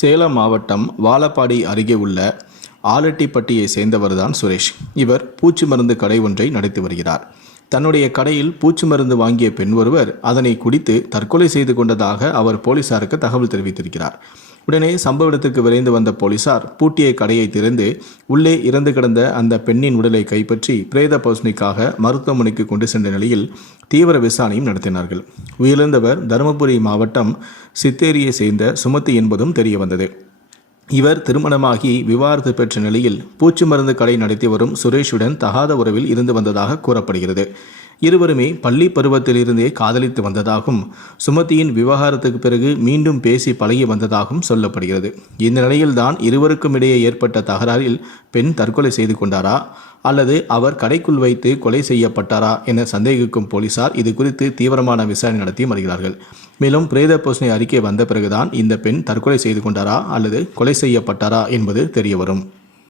சேலம் மாவட்டம் வாழப்பாடி அருகே உள்ள ஆலட்டிப்பட்டியை சேர்ந்தவர்தான் சுரேஷ். இவர் பூச்சி மருந்து கடை ஒன்றை நடத்தி வருகிறார். தன்னுடைய கடையில் பூச்சி மருந்து வாங்கிய பெண் ஒருவர் அதனை குடித்து தற்கொலை செய்து கொண்டதாக அவர் போலீசாருக்கு தகவல் தெரிவித்திருக்கிறார். உடனே சம்பவ இடத்திற்கு விரைந்து வந்த போலீசார் பூட்டிய கடையை திறந்து உள்ளே இறந்து கிடந்த அந்த பெண்ணின் உடலை கைப்பற்றி பிரேத பரிசோதனைக்காக மருத்துவமனைக்கு கொண்டு சென்ற நிலையில் தீவிர விசாரணையும் நடத்தினார்கள். உயிரிழந்தவர் தருமபுரி மாவட்டம் சித்தேரியை சேர்ந்த சுமதி என்பதும் தெரிய வந்தது இவர் திருமணமாகி விவாகரத்து பெற்ற நிலையில் பூச்சி மருந்து கடை நடத்தி வரும் சுரேஷுடன் தகாத உறவில் இருந்து வந்ததாக கூறப்படுகிறது. இருவருமே பள்ளி பருவத்திலிருந்தே காதலித்து வந்ததாகவும் சுமதியின் விவகாரத்துக்கு பிறகு மீண்டும் பேசி பழகி வந்ததாகவும் சொல்லப்படுகிறது. இந்த நிலையில்தான் இருவருக்கும் இடையே ஏற்பட்ட தகராறில் பெண் தற்கொலை செய்து கொண்டாரா அல்லது அவர் கடைக்குள் வைத்து கொலை செய்யப்பட்டாரா என சந்தேகிக்கும் போலீசார் இது குறித்து தீவிரமான விசாரணை நடத்தி வருகிறார்கள். மேலும் பிரேத பரிசோதனை அறிக்கை வந்த பிறகுதான் இந்த பெண் தற்கொலை செய்து கொண்டாரா அல்லது கொலை செய்யப்பட்டாரா என்பது தெரியவரும்.